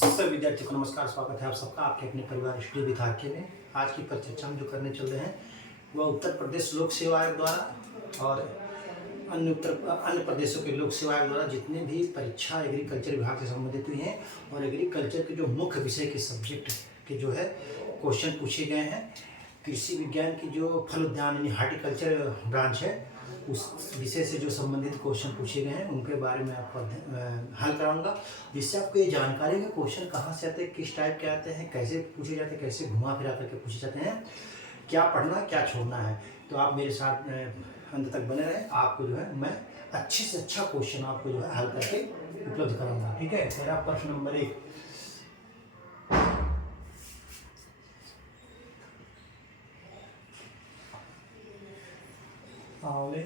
सभी विद्यार्थियों को नमस्कार, स्वागत है आप सबका आपके अपने परिवार स्टूडियो विद्यार्थी में। आज की परिचर्चा हम जो करने चल रहे हैं वह उत्तर प्रदेश लोक सेवा आयोग द्वारा और अन्य प्रदेशों के लोक सेवा आयोग द्वारा जितने भी परीक्षा एग्रीकल्चर विभाग से संबंधित हुई हैं और एग्रीकल्चर के जो मुख्य विषय के सब्जेक्ट के जो है क्वेश्चन पूछे गए हैं। कृषि विज्ञान की जो फल उद्यान यानी हार्टिकल्चर ब्रांच है उस विषय से जो संबंधित क्वेश्चन पूछे गए हैं उनके बारे में आपको हल कराऊंगा, जिससे आपको ये जानकारी है कि क्वेश्चन कहाँ से आते हैं, किस टाइप के आते हैं, कैसे पूछे जाते हैं, कैसे घुमा फिरा करके पूछे जाते हैं, क्या पढ़ना क्या छोड़ना है। तो आप मेरे साथ अंत तक बने रहें, आपको जो है मैं अच्छे से अच्छा क्वेश्चन आपको जो है हल करके उपलब्ध कराऊंगा। ठीक है, मेरा प्रश्न नंबर 1, आंवले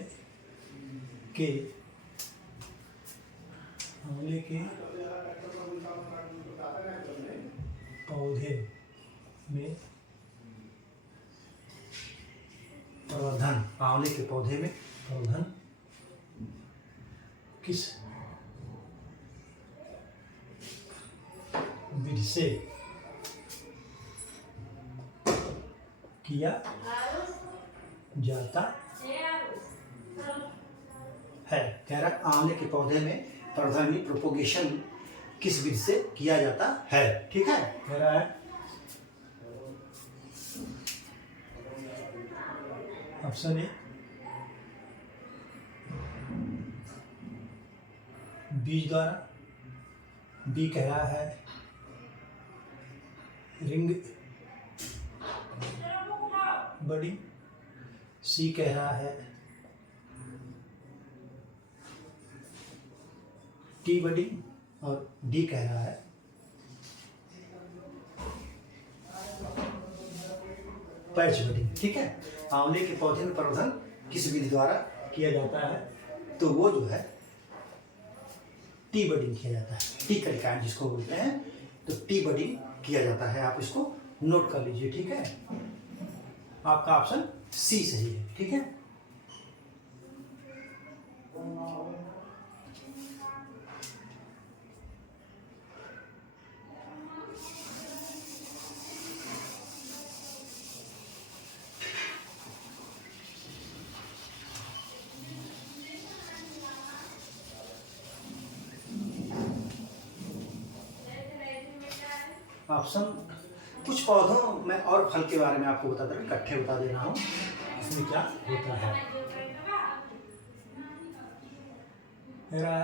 के पौधे में प्रवर्धन, आंवले के पौधे में प्रवर्धन किस विधि से किया जाता है। कह रहा आंवले के पौधे में प्रवर्धन प्रोपोगेशन किस विधि से किया जाता है। ठीक है, कह रहा है ऑप्शन ए बीज द्वारा, बी कह रहा है रिंग बडी, सी कह रहा है टी बडी और डी कह रहा है पैच बडी। ठीक है, आंवले के पौधे में प्रवर्धन किस विधि द्वारा किया जाता है, तो वो जो है टी बडिंग किया जाता है, टी कलिकाएं जिसको बोलते हैं, तो टी बडिंग किया जाता है। आप इसको नोट कर लीजिए। ठीक है, आपका ऑप्शन सी सही है। ठीक है, ऑप्शन कुछ पौधों में और फल के बारे में आपको बता दे रहा हूँ, इकट्ठे बता दे रहा हूँ इसमें क्या होता है। मेरा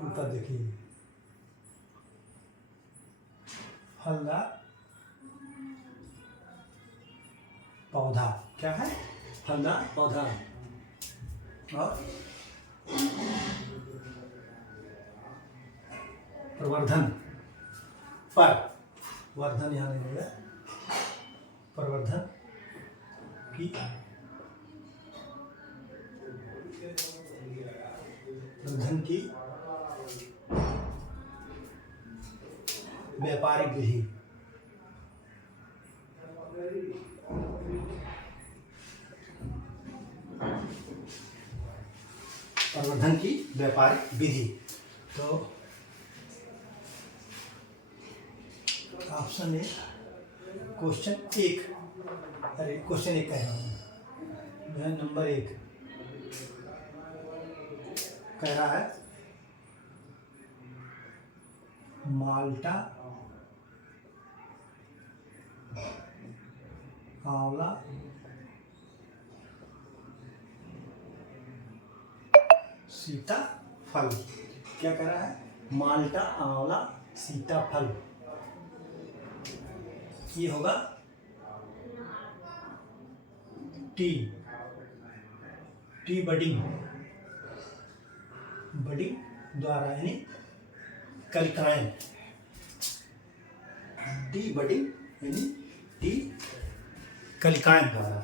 उत्तर देखिए, फलदार पौधा, क्या है फलदार पौधा, और प्रवर्धन पर, वर्धन यहाँ नहीं है, प्रवर्धन की व्यापारिक विधि, प्रवर्धन की व्यापारिक विधि। तो ऑप्शन ए क्वेश्चन 1, अरे क्वेश्चन 1 कह रहा हूँ, नंबर 1 कह रहा है माल्टा आंवला सीताफल। क्या कह रहा है, माल्टा आंवला सीताफल, ये होगा टी बडिंग द्वारा यानी कलिकाएं, टी बडिंग यानी टी कलिकाएं द्वारा,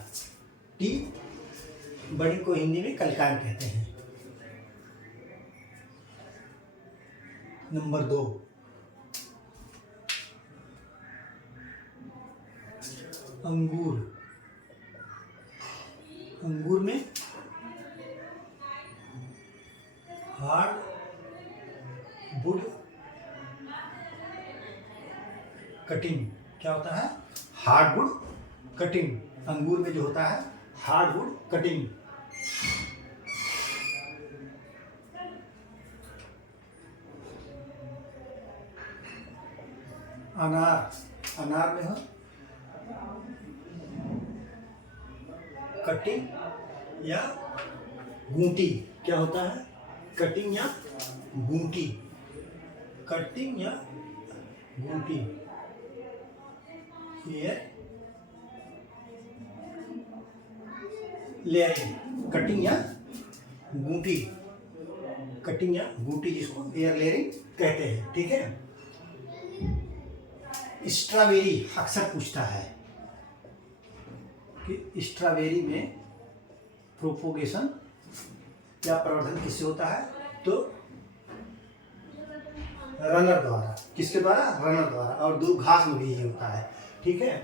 टी बडिंग को हिंदी में कलिकाएं कहते हैं। नंबर 2, अंगूर में हार्ड वुड कटिंग क्या होता है? Hardwood cutting. अंगूर में जो होता है हार्डवुड कटिंग। अनार, अनार में हो कटिंग या गूंटी। क्या होता है? कटिंग या गूंटी। कटिंग या गूंटी। ये लेयरिंग। कटिंग या गूंटी। कटिंग या गूंटी जिसको एयर लेयरिंग कहते हैं। ठीक है। स्ट्रॉबेरी अक्सर पूछता है कि स्ट्रॉबेरी में प्रोपोगेशन या प्रवर्धन किससे होता है? तो रनर द्वारा। किसके द्वारा? रनर द्वारा। और दूब घास में भी ये होता है। ठीक है।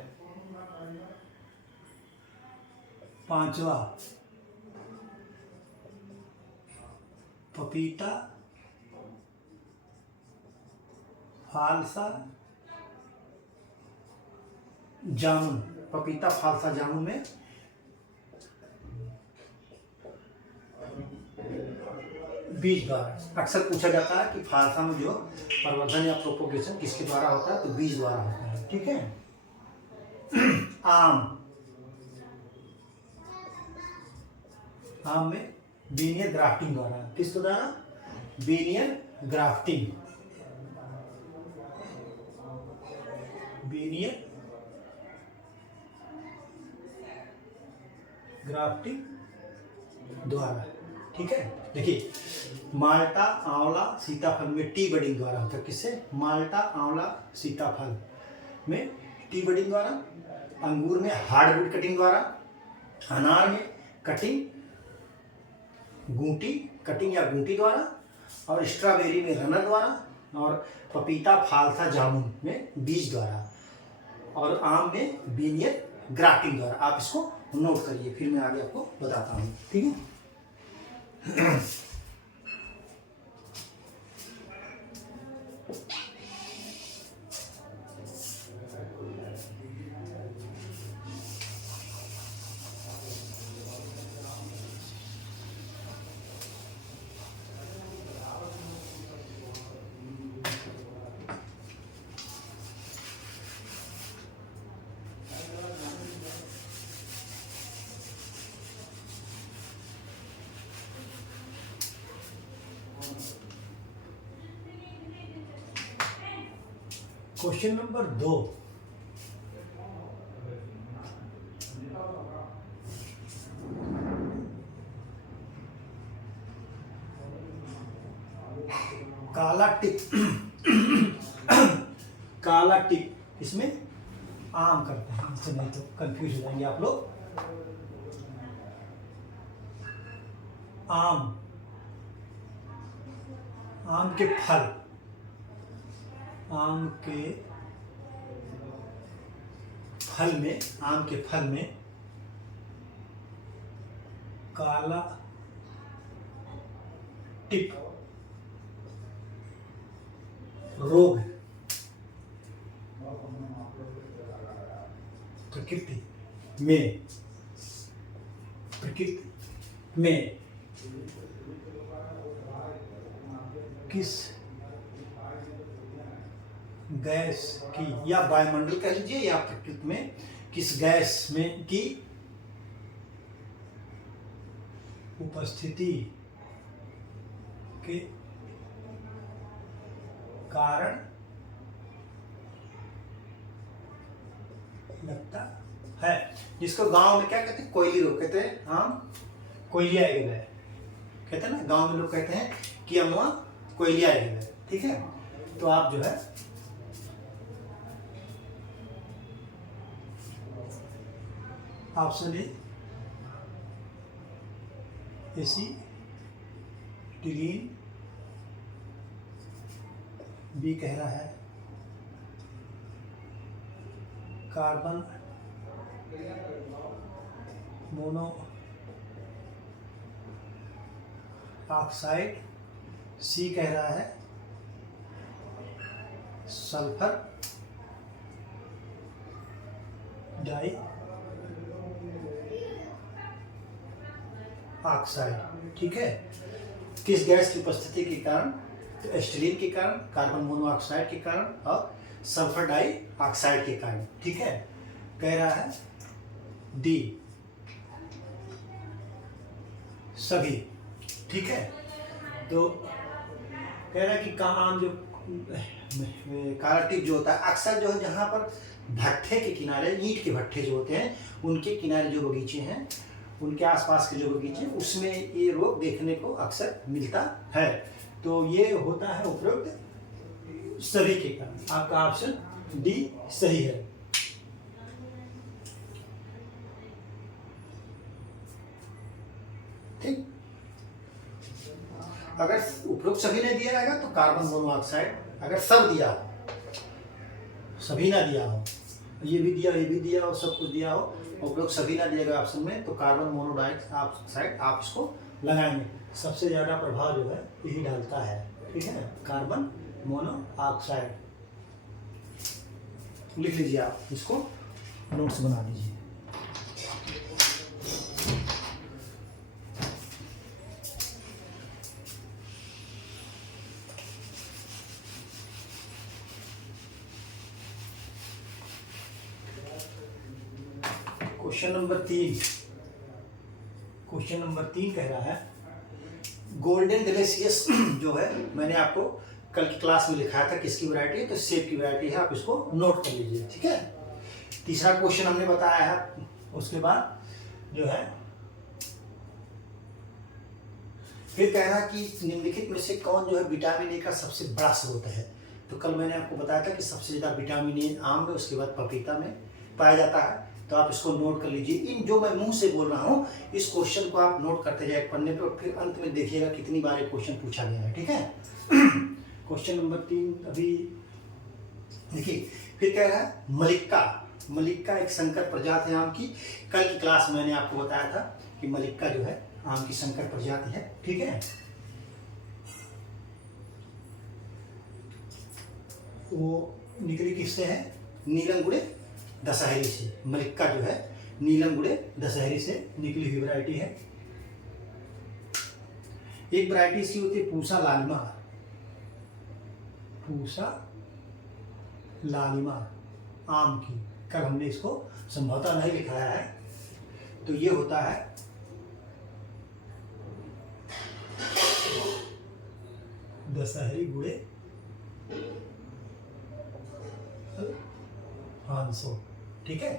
पांचवा पपीता फालसा जामुन। पपीता फालसा जामुन में बीज द्वारा। अक्सर पूछा जाता है कि फालसा में जो प्रवर्धन या प्रोपोगेशन किसके द्वारा होता है? तो बीज द्वारा होता है। ठीक है। आम, आम में बीनियर ग्राफ्टिंग द्वारा। किसके द्वारा? बीनियर ग्राफ्टिंग। बीनियर ग्राफ्टिंग द्वारा। ठीक है। देखिए, माल्टा, आंवला, सीताफल में टी बडिंग द्वारा होता है। किससे? माल्टा, आंवला, सीताफल में टी बडिंग द्वारा। अंगूर में हार्डवुड कटिंग द्वारा। अनार में कटिंग गूंटी, कटिंग या गूंटी द्वारा। और स्ट्रॉबेरी में रनर द्वारा। और पपीता फालसा जामुन में बीज द्वारा। और आम में बीनियर ग्राफ्टिंग द्वारा। आप इसको नोट करिए, फिर मैं आगे आपको बताता हूँ। ठीक है। Question number 2। काला टिप। काला टिप इसमें आम करते हैं। इससे नहीं तो कंफ्यूज हो जाएंगे आप लोग। आम, आम के फल, आम के फल में, आम के फल में काला टिप रोग प्रकृति में किस गैस की, या वायुमंडल कह लीजिए, या प्रकृति में किस गैस में की उपस्थिति के कारण लगता है। जिसको गांव में क्या कहते हैं? कोयली रोग कहते हैं। हाँ, कोयलिया गए कहते हैं ना, गांव में लोग कहते हैं कि हम वहाँ कोयलिया गए। ठीक है। तो आप जो है ऑप्शन ए एसिटिलीन, बी कह रहा है कार्बन मोनो ऑक्साइड, सी कह रहा है सल्फर डाई ऑक्साइड, ठीक है। किस गैस की उपस्थिति के कारण? तो एस्टिलीन के कारण, कार्बन मोनोऑक्साइड के कारण और सल्फर डाई ऑक्साइड के कारण, ठीक है। कह रहा है डी सभी, ठीक है। तो कह रहा है कि काम जो काला टिप जो होता है, अक्सर जो है जहाँ पर भट्ठे के किनारे, ईंट के भट्ठे जो होते हैं उनके किनारे जो बगीचे हैं, उनके आसपास के जो बगीचे, उसमें ये रोग देखने को अक्सर मिलता है। तो ये होता है उपरोक्त सभी के कारण। आपका ऑप्शन डी सही है। ठीक, अगर उपरोक्त सभी ने दिया रहेगा तो कार्बन मोनोऑक्साइड, अगर सब दिया हो, सभी ना दिया हो, ये भी दिया हो, सब कुछ दिया हो, उपरोक्त सभी ना दिया गया ऑप्शन में, तो कार्बन मोनोऑक्साइड आप इसको लगाएंगे। सबसे ज़्यादा प्रभाव जो है यही डालता है, ठीक है, कार्बन मोनोऑक्साइड। लिख लीजिए, आप इसको नोट्स बना लीजिए। क्वेश्चन नंबर 3 कह रहा है गोल्डन डिलीशियस जो है, मैंने आपको कल की क्लास में लिखाया था किसकी वैरायटी है, तो सेब की वैरायटी है, आप इसको नोट कर लीजिए, ठीक है। तीसरा क्वेश्चन हमने बताया है। उसके बाद जो है फिर कह रहा कि निम्नलिखित में से कौन जो है विटामिन ए का सबसे बड़ा स्रोत है। तो कल मैंने आपको बताया था कि सबसे ज़्यादा विटामिन ए आम में, उसके बाद पपीता में पाया जाता है। तो आप इसको नोट कर लीजिए। इन जो मैं मुंह से बोल रहा हूँ, इस क्वेश्चन को आप नोट करते जाए पन्ने पे, और फिर अंत में देखिएगा कितनी बार ये क्वेश्चन पूछा गया है, ठीक है। क्वेश्चन नंबर 3 अभी देखिए। फिर कह रहा है मलिक्का। मलिक्का एक संकर प्रजाति है आम की। कल की क्लास में मैंने आपको बताया था कि मलिक्का जो है आम की संकर प्रजाति है, ठीक है। वो निकली किससे है? नीलम गुड़े दशहरी से। मलिक्का जो है नीलम गुड़े दशहरी से निकली हुई वैरायटी है। एक वैरायटी इसकी होती है पूसा लालिमा। पूसा लालिमा आम की, कल हमने इसको संभवतः नहीं लिखाया है। तो ये होता है दशहरी गुड़े अल्फांसो, ठीक है।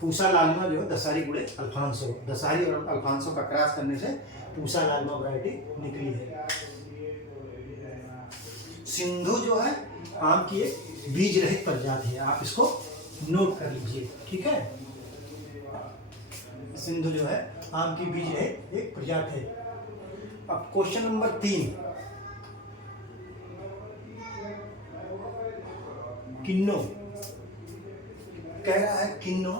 पूसा लालिमा जो है दशहरी गुड़े अल्फांसो, दशहरी और अल्फांसो का क्रॉस करने से पूसा लालिमा वैरायटी निकली है। सिंधु जो है आम की एक बीज रहित प्रजाति है, आप इसको नोट कर लीजिए, ठीक है। सिंधु जो है आम की बीज रहित एक प्रजाति है। अब क्वेश्चन नंबर 3, किन्नो कह रहा है। किन्नो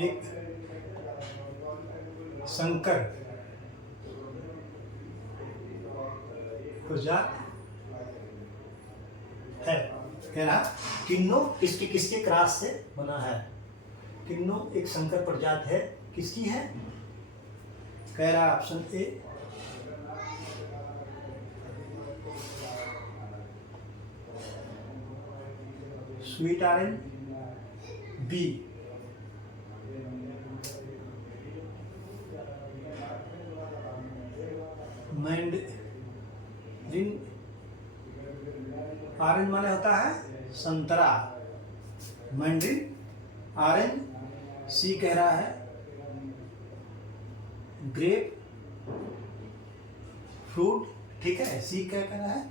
एक संकर प्रजाति है। कह रहा किन्नो किसके किसके क्रॉस से बना है। किन्नो एक संकर प्रजाति है, किसकी है? कह रहा option A sweet orange, B mandarin. Orange माने होता है संतरा, मैंडरिन ऑरेंज। सी कह रहा है ग्रेप फ्रूट, ठीक है। सी क्या कह रहा है?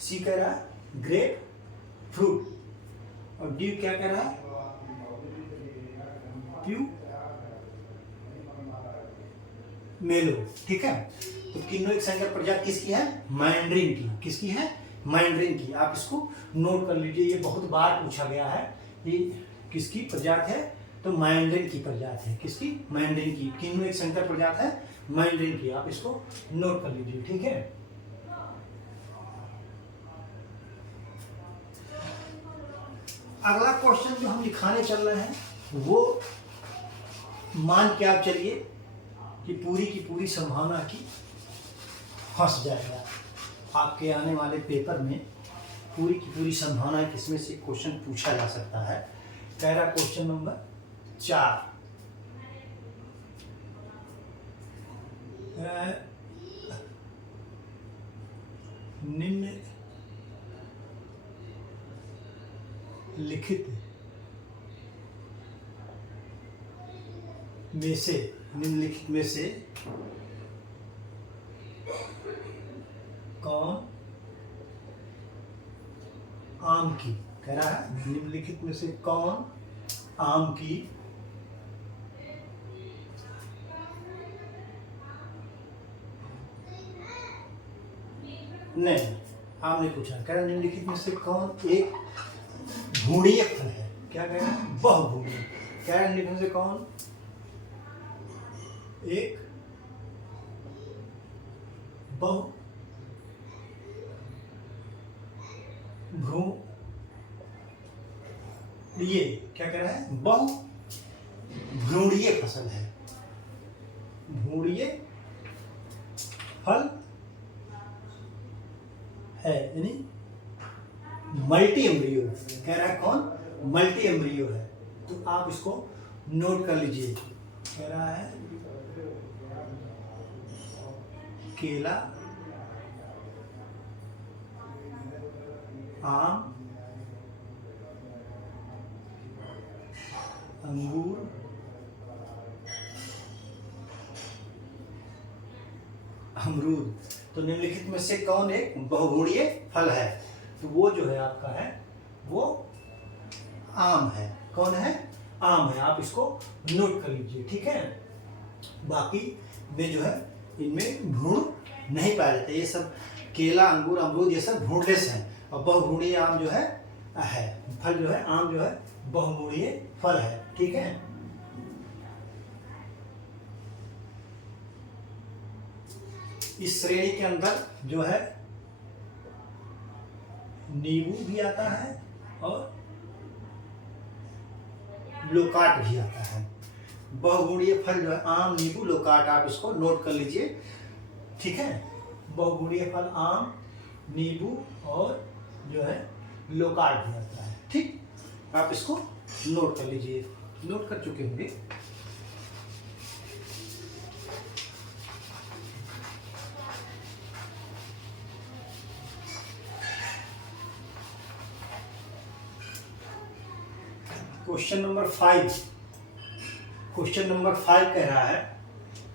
सी कह रहा है ग्रेप फ्रूट। और डी क्या कह रहा है? प्यू मेलो, ठीक है। तो किन्नो एक संकर प्रजाति किसकी है? मैंडरिन की। किसकी है? मैंडरिन की। आप इसको नोट कर लीजिए, ये बहुत बार पूछा गया है। ये किसकी प्रजाति है? तो मैंडरिन की प्रजाति है। किसकी? मैंडरिन की। किन्नो एक संकर प्रजाति है मैंडरिन की, आप इसको नोट कर लीजिए, ठीक है। अगला क्वेश्चन जो हम दिखाने चल रहे हैं वो मान के आप चलिए कि पूरी की पूरी संभावना की फंस जाएगा। आपके आने वाले पेपर में पूरी की पूरी संभावना है कि इसमें से क्वेश्चन पूछा जा सकता है। कह रहा क्वेश्चन नंबर 4, निम्न लिखित में से निम्नलिखित में से कौन आम की, कह रहा है निम्नलिखित में से कौन आम की नहीं, आम ने पूछा, कह रहा निम्नलिखित में से कौन एक भूणीय फल है। क्या कह रहा है? बहुभूणीय। कह रहा निम्नलिखित में से कौन एक ये क्या कह रहा है? बहुभ्रूणीय फसल है। भ्रूणीय फल है, यानी मल्टी एम्ब्रियो। कह रहा है कौन? मल्टी एम्ब्रियो है। तो आप इसको नोट कर लीजिए। कह रहा है केला, आम, अंगूर, अमरूद। तो निम्नलिखित में से कौन एक बहुभूणीय फल है? तो वो जो है आपका है वो आम है। कौन है? आम है। आप इसको नोट कर लीजिए, ठीक है। बाकी वे जो है इनमें भ्रूण नहीं पाया जाता। ये सब केला, अंगूर, अमरूद ये सब भ्रूणलेस हैं। और बहुभूणीय आम जो है फल जो है आम जो है बहुभूणीय फल है, ठीक है। इस श्रेणी के अंदर जो है नींबू भी आता है और लोकाट भी आता है। बहुगुणीय फल जो है आम, नींबू, लोकाट, आप इसको नोट कर लीजिए, ठीक है। बहुगुणीय फल आम, नींबू और जो है लोकाट भी आता है, ठीक। आप इसको नोट कर लीजिए। नोट कर चुके होंगे। Question number 5। क्वेश्चन नंबर 5 कह रहा है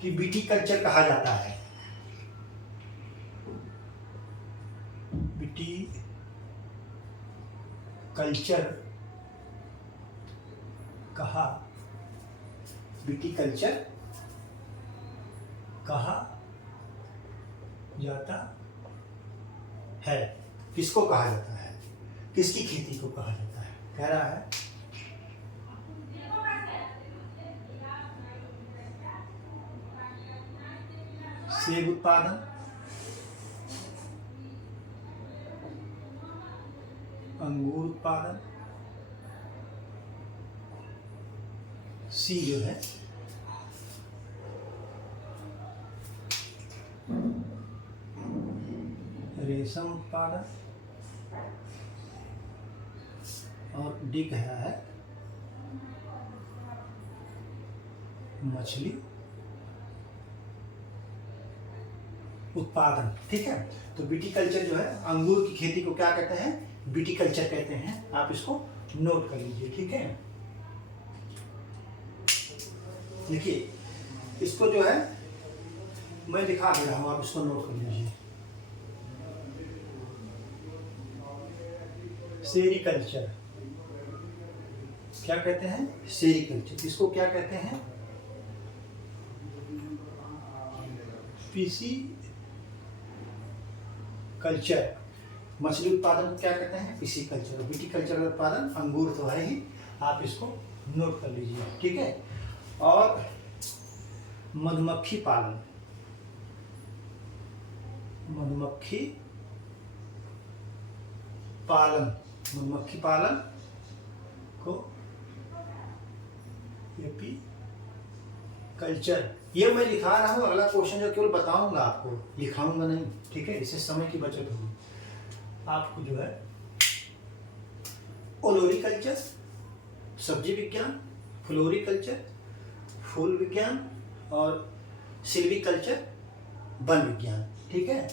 कि विटीकल्चर कहा जाता है। विटीकल्चर कहा जाता है। किसको कहा जाता है? किसकी खेती को कहा जाता है? कह रहा है सेब उत्पादन, अंगूर उत्पादन, सी जो है रेशम उत्पादन, और डी कह रहा है मछली उत्पादन, ठीक है। तो विटीकल्चर जो है अंगूर की खेती को क्या कहते हैं? विटीकल्चर कहते हैं। आप इसको नोट कर लीजिए, ठीक है। देखिए इसको जो है मैं दिखा दे रहा हूं, आप इसको नोट कर लीजिए। सेरीकल्चर क्या कहते हैं? सेरीकल्चर। इसको क्या कहते हैं? PC culture. मछली उत्पादन क्या कहते हैं? PC culture. विटीकल्चर उत्पादन अंगूर तो है ही, आप इसको नोट कर लीजिए, ठीक है। और मधुमक्खी पालन, मधुमक्खी पालन को एपी कल्चर। ये मैं लिखा रहा हूँ, अगला क्वेश्चन जो केवल बताऊंगा आपको, लिखाऊंगा नहीं, ठीक है, इससे समय की बचत होगी। आपको जो है ओलोरिकल्चर सब्जी विज्ञान, फ्लोरिकल्चर फूल विज्ञान और सिल्वीकल्चर वन विज्ञान, ठीक है।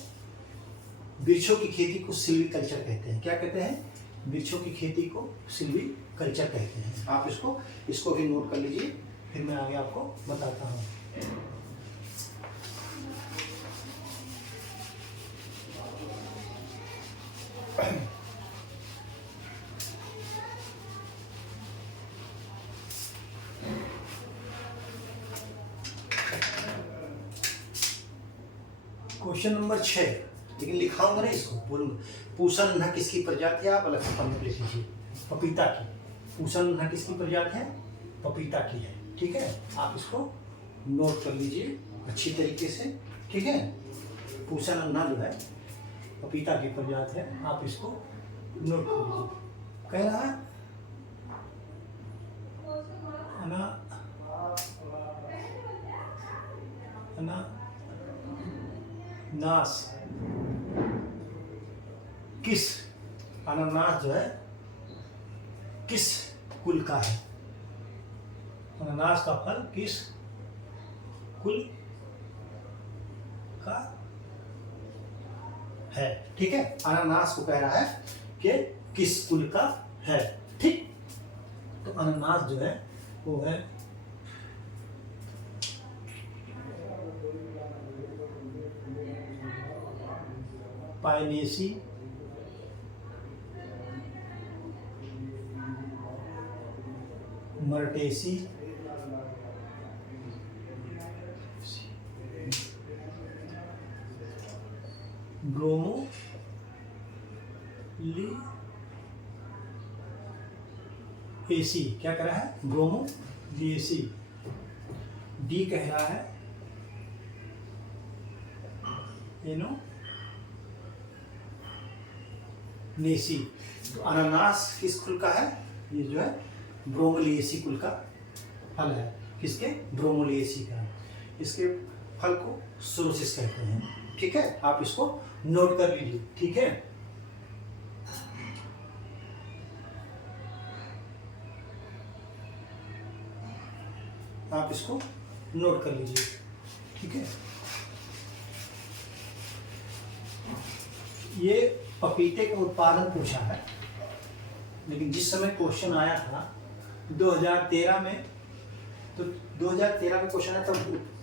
वृक्षों की खेती को सिल्वीकल्चर कहते हैं। क्या कहते हैं? वृक्षों की खेती को सिल्वीकल्चर कहते हैं। आप इसको भी नोट कर लीजिए, फिर मैं आगे आपको बताता हूँ। क्वेश्चन नंबर 6, लेकिन लिखाऊंगा नहीं, इसको बोलूंगा। पूसा नन्हा किसकी प्रजाति है? आप अलग से पन्ने लिख लीजिए। पपीता की। पूसा नन्हा किसकी प्रजाति है? पपीता की है, ठीक है। आप इसको नोट कर लीजिए अच्छी तरीके से, ठीक है। पूसा नन्हा जो है पपीता की प्रजाति है, आप इसको नोट कर लीजिए। कह रहा है अनानास किस, अनानास जो है किस कुल का है? अनानास का फल किस कुल का है? ठीक है, अनानास को कह रहा है कि किस कुल का है, ठीक। तो अनानास जो है वो है पाइनेसी मर्टेसी ब्रोमोलिएसी। क्या कह रहा है? ब्रोमोलिएसी। डी कह रहा है नेसी। तो अनानास किस कुल का है? ये जो है ब्रोमोलिएसी कुल का फल है। किसके? ब्रोमोलिएसी का। इसके फल को सोरोसिस कहते हैं, ठीक है। आप इसको नोट कर लीजिए, ठीक है। आप इसको नोट कर लीजिए, ठीक है। ये पपीते का उत्पादन पूछा है, लेकिन जिस समय क्वेश्चन आया था 2013 में, तो 2013 में क्वेश्चन आया तब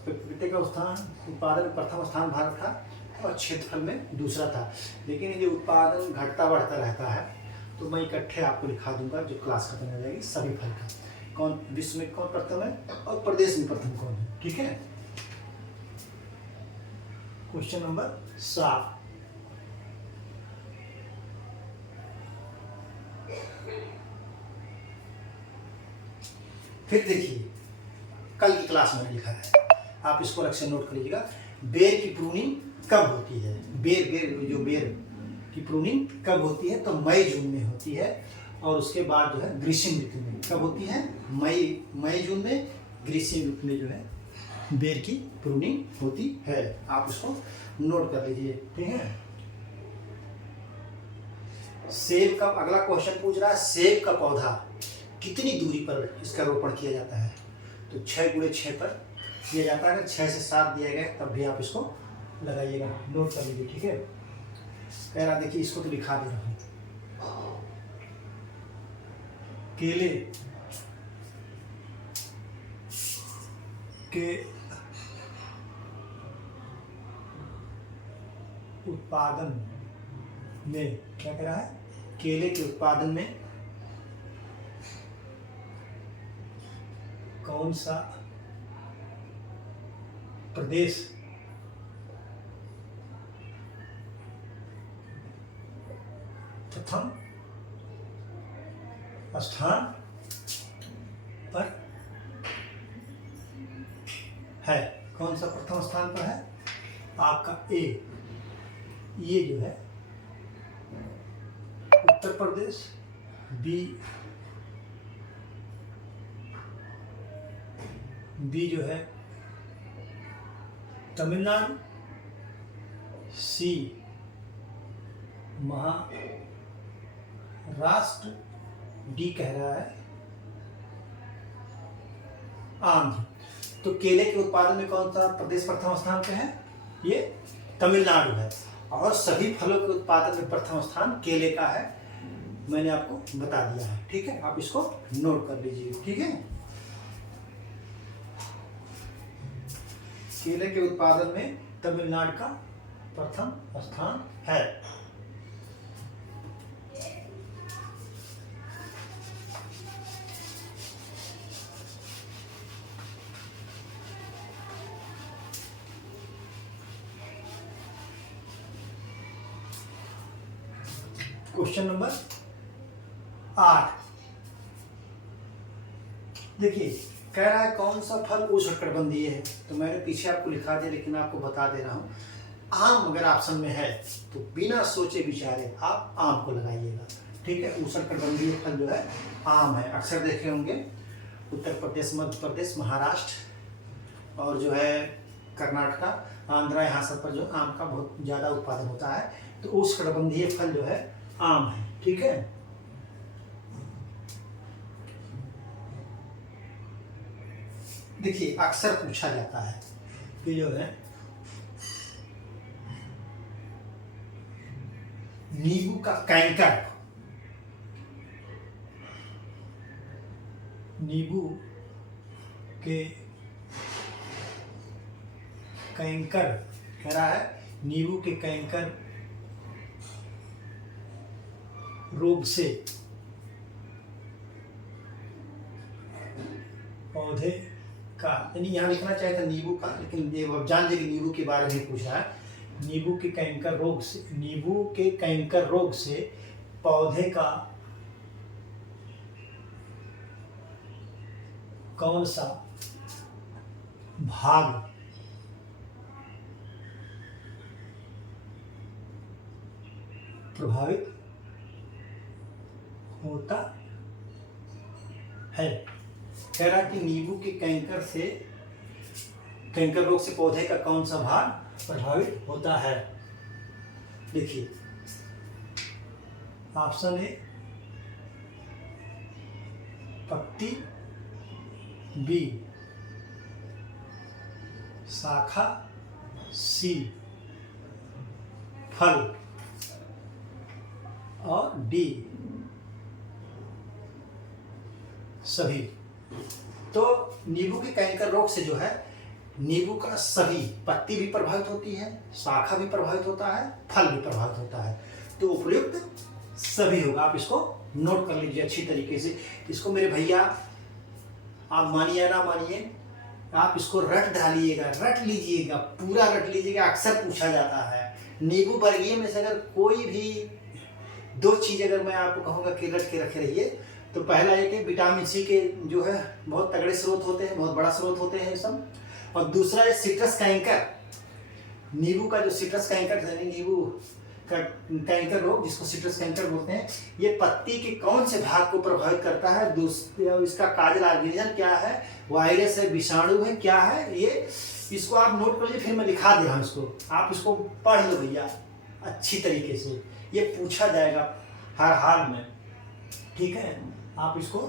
पपीते का उत्पादन प्रथम स्थान भारत था और क्षेत्रफल में दूसरा था। लेकिन ये उत्पादन घटता बढ़ता रहता है, तो मैं इकट्ठे आपको लिखा दूंगा जो क्लास खत्म हो जाएगी सभी फल का, कौन विश्व में कौन प्रथम है और प्रदेश में प्रथम कौन है, ठीक है। क्वेश्चन नंबर 7, फिर देखिए कल की क्लास में लिखा है, आप इसको अलग से नोट कर लीजिएगा। बेर की प्रूनिंग कब होती है? बेर की प्रूनिंग कब होती है? तो मई जून में होती है, और उसके बाद जो है ग्रीष्म ऋतु में। कब होती है? मई जून में ग्रीष्म ऋतु में जो है बेर की प्रूनिंग होती है। आप इसको नोट कर लीजिए, ठीक है। सेब का अगला क्वेश्चन पूछ रहा है, सेब का पौधा कितनी दूरी पर इसका रोपण किया जाता है? तो 6x6 पर किया जाता है। अगर 6 से 7 दिया गया तब भी आप इसको लगाइएगा, नोट कर लीजिए, ठीक है। कह रहा देखिए, इसको तो लिखा दे रहा हूँ। केले के उत्पादन में, क्या कह रहा है? केले के उत्पादन में कौन सा प्रदेश प्रथम स्थान पर है? कौन सा प्रथम स्थान पर है? आपका ए, ये जो है उत्तर प्रदेश, बी बी जो है तमिलनाडु, सी महाराष्ट्र, डी कह रहा है आंध्र। तो केले के उत्पादन में कौन सा प्रदेश प्रथम स्थान पे है? ये तमिलनाडु है। और सभी फलों के उत्पादन में प्रथम स्थान केले का है, मैंने आपको बता दिया है। ठीक है, आप इसको नोट कर लीजिए। ठीक है, केले के उत्पादन में तमिलनाडु का प्रथम स्थान है। क्वेश्चन नंबर 8 देखिए, कह रहा है कौन सा फल उष्णकटिबंधीय है। तो मैंने पीछे आपको लिखा दिया, लेकिन आपको बता दे रहा हूं। आम अगर ऑप्शन में है तो बिना सोचे विचारे आप आम को लगाइएगा। ठीक है, उष्णकटिबंधीय फल जो है आम है। अक्सर देखे होंगे उत्तर प्रदेश, मध्य प्रदेश, महाराष्ट्र और जो है कर्नाटका, आंध्रा, यहाँ सब पर जो आम का बहुत ज़्यादा उत्पादन होता है। तो उष्णकटिबंधीय फल जो है आम है। ठीक है, देखिए अक्सर पूछा जाता है कि जो है नींबू का कैंकर, नींबू के कैंकर, कह रहा है नींबू के कैंकर रोग से पौधे का, यानी यहाँ लिखना चाहिए था नींबू का, लेकिन ये अब जान लीजिए नींबू के बारे में पूछ रहा है। नींबू के कैंकर रोग से, नींबू के कैंकर रोग से पौधे का कौन सा भाग प्रभावित होता है। कह रहा कि नींबू के कैंकर से, कैंकर रोग से पौधे का कौन सा भाग प्रभावित होता है। देखिए ऑप्शन ए पत्ती, बी शाखा, सी फल और डी सभी। तो नींबू के कैंकर रोग से जो है नींबू का सभी, पत्ती भी प्रभावित होती है, शाखा भी प्रभावित होता है, फल भी प्रभावित होता है। तो उपयुक्त सभी होगा। आप इसको नोट कर लीजिए अच्छी तरीके से। इसको मेरे भैया आप मानिए ना मानिए, आप इसको रट डालिएगा, रट लीजिएगा, पूरा रट लीजिएगा। अक्सर पूछा जाता है नींबू वर्गीय में से अगर कोई भी दो चीज़ अगर मैं आपको कहूँगा कि रट के रखे रहिए, तो पहला एक है विटामिन सी के जो है बहुत तगड़े स्रोत होते हैं, बहुत बड़ा स्रोत होते हैं सब। और दूसरा है सिट्रस कैंकर, नींबू का जो सिट्रस कैंकर है, नींबू का कैंकर रोग जिसको सिट्रस कैंकर बोलते हैं, ये पत्ती के कौन से भाग को प्रभावित करता है, दूसरा इसका काजल ऑर्गेनिज्म क्या है, वायरस है, विषाणु है, क्या है ये, इसको आप नोट कर लीजिए। फिर मैं लिखा दे रहा हूँ इसको, आप इसको पढ़ लो भैया अच्छी तरीके से, ये पूछा जाएगा हर हाल में। ठीक है, आप इसको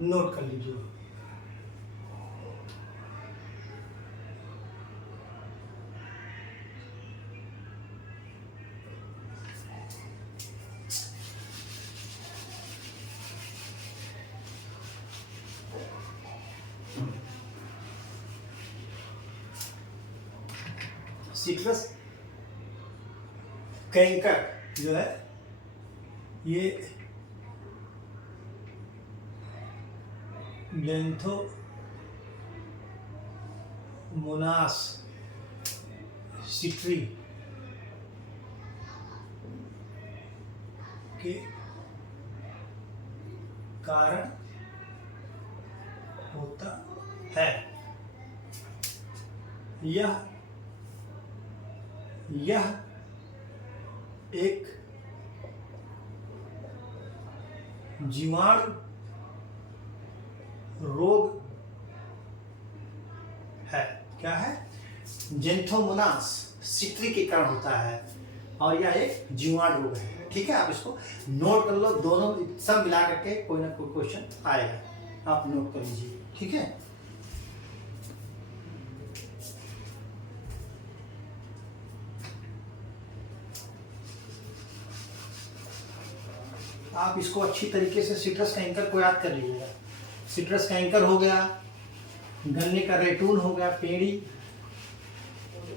नोट कर लीजिए। सिट्रस कैंकर जो है ये लैंथोमोनास सिट्री के कारण होता है। यह एक जीवाणु रोग क्या है, ज़ैंथोमोनास सिट्री के कारण होता है और यह एक जीवाणु रोग है। ठीक है, आप इसको नोट कर लो, दोनों सब मिला करके कोई ना कोई क्वेश्चन आएगा, आप नोट कर लीजिए। ठीक है, आप इसको अच्छी तरीके से सिट्रस कैंकर को याद कर लीजिएगा। सिट्रस कैंकर हो गया, गन्ने का रेटून हो गया, पेड़ी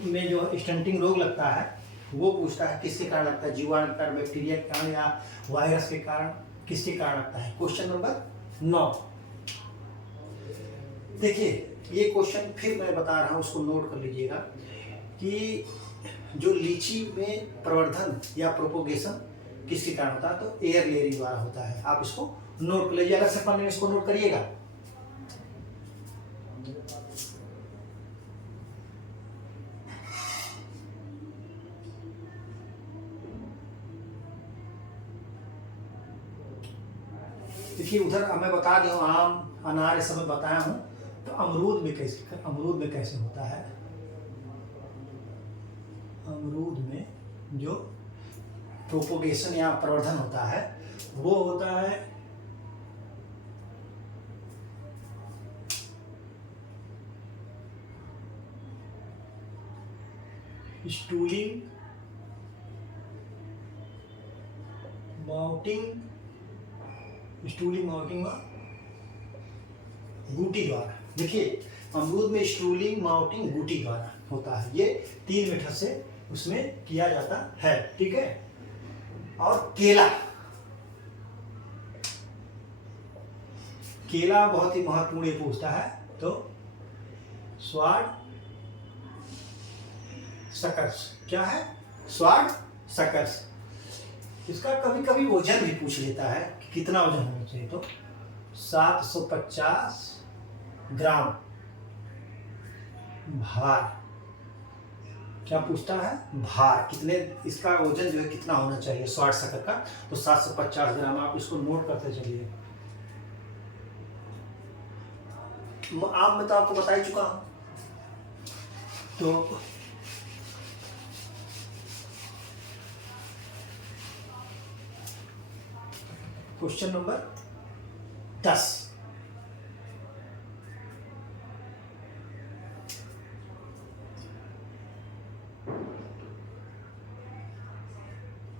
में जो स्टंटिंग रोग लगता है वो पूछता है किसके कारण लगता है, जीवाणु के कारण, बैक्टीरिया के कारण या वायरस के कारण, किसके कारण लगता है। क्वेश्चन नंबर 9 देखिए, ये क्वेश्चन फिर मैं बता रहा हूँ, उसको नोट कर लीजिएगा कि जो लीची में प्रवर्धन या प्रोपोगेशन किसके कारण होता है, तो एयर लेयरिंग द्वारा होता है। आप इसको नोट कर लीजिए, अलग से पढ़ने में इसको नोट करिएगा। देखिए, उधर मैं बता दिया हूँ, आम अनार ये सब मैं बताया हूँ, तो अमरूद में कैसे होता है। अमरूद में जो प्रोपोगेशन या प्रवर्धन होता है वो होता है स्टूलिंग, माउटिंग व गूटी द्वारा। देखिए, अमरूद में स्टूलिंग, माउटिंग, गूटी द्वारा होता है। ये 3 मेथड से उसमें किया जाता है। ठीक है, और केला बहुत ही महत्वपूर्ण ये पूछता है, तो स्वाड सकर्स, क्या है, स्वाड सकर्स। इसका कभी कभी वजन भी पूछ लेता है कि कितना वजन होना चाहिए, तो 750 ग्राम भार। क्या पूछता है, भार कितने, इसका वजन जो है कितना होना चाहिए स्वाड शक्कर का, तो 750 ग्राम। आप इसको नोट करते चलिए। आम में तो आपको बता ही चुका हूं, तो क्वेश्चन नंबर 10,